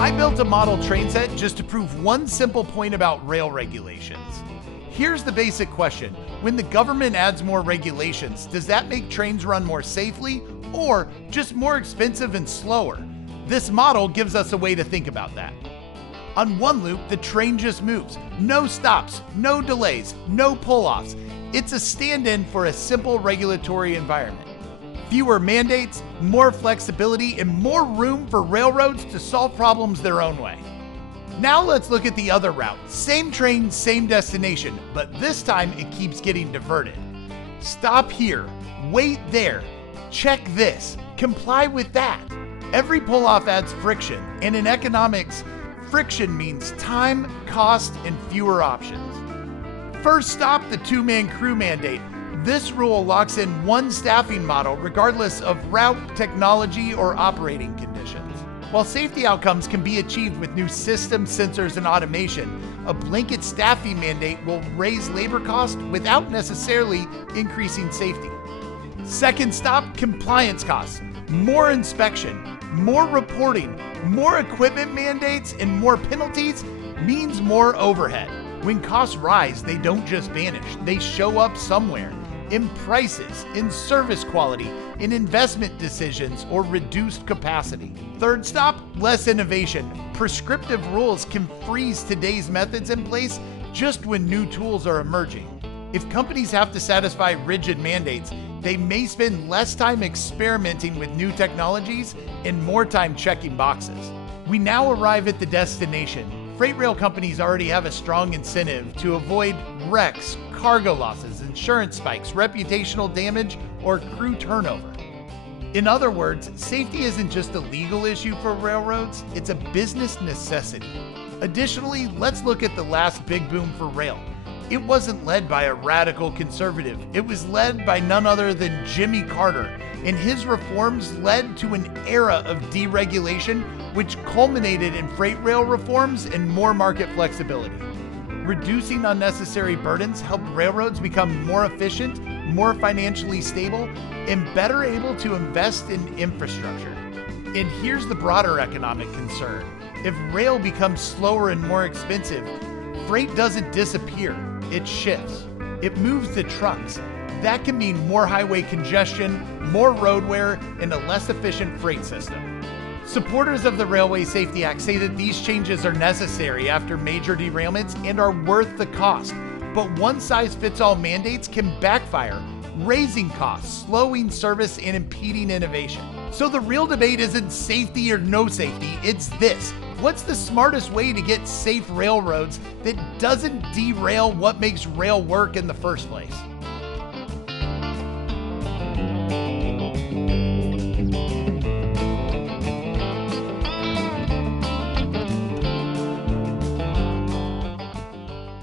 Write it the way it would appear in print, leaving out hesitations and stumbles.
I built a model train set just to prove one simple point about rail regulations. Here's the basic question. When the government adds more regulations, does that make trains run more safely or just more expensive and slower? This model gives us a way to think about that. On one loop, the train just moves. No stops, no delays, no pull-offs. It's a stand-in for a simple regulatory environment. Fewer mandates, more flexibility, and more room for railroads to solve problems their own way. Now let's look at the other route. Same train, same destination, but this time it keeps getting diverted. Stop here, wait there, check this, comply with that. Every pull-off adds friction, and in economics, friction means time, cost, and fewer options. First stop, the two-man crew mandate. This rule locks in one staffing model regardless of route, technology, or operating conditions. While safety outcomes can be achieved with new systems, sensors, and automation, a blanket staffing mandate will raise labor costs without necessarily increasing safety. Second stop, compliance costs. More inspection, more reporting, more equipment mandates, and more penalties means more overhead. When costs rise, they don't just vanish, they show up somewhere. In prices, in service quality, in investment decisions, or reduced capacity. Third stop, less innovation. Prescriptive rules can freeze today's methods in place just when new tools are emerging. If companies have to satisfy rigid mandates, they may spend less time experimenting with new technologies and more time checking boxes. We now arrive at the destination. Freight rail companies already have a strong incentive to avoid wrecks, cargo losses, insurance spikes, reputational damage, or crew turnover. In other words, safety isn't just a legal issue for railroads, it's a business necessity. Additionally, let's look at the last big boom for rail. It wasn't led by a radical conservative. It was led by none other than Jimmy Carter, and his reforms led to an era of deregulation, which culminated in freight rail reforms and more market flexibility. Reducing unnecessary burdens helped railroads become more efficient, more financially stable, and better able to invest in infrastructure. And here's the broader economic concern. If rail becomes slower and more expensive, freight doesn't disappear, it shifts. It moves to trucks. That can mean more highway congestion, more road wear, and a less efficient freight system. Supporters of the Railway Safety Act say that these changes are necessary after major derailments and are worth the cost. But one-size-fits-all mandates can backfire, raising costs, slowing service, and impeding innovation. So the real debate isn't safety or no safety, it's this. What's the smartest way to get safe railroads that doesn't derail what makes rail work in the first place?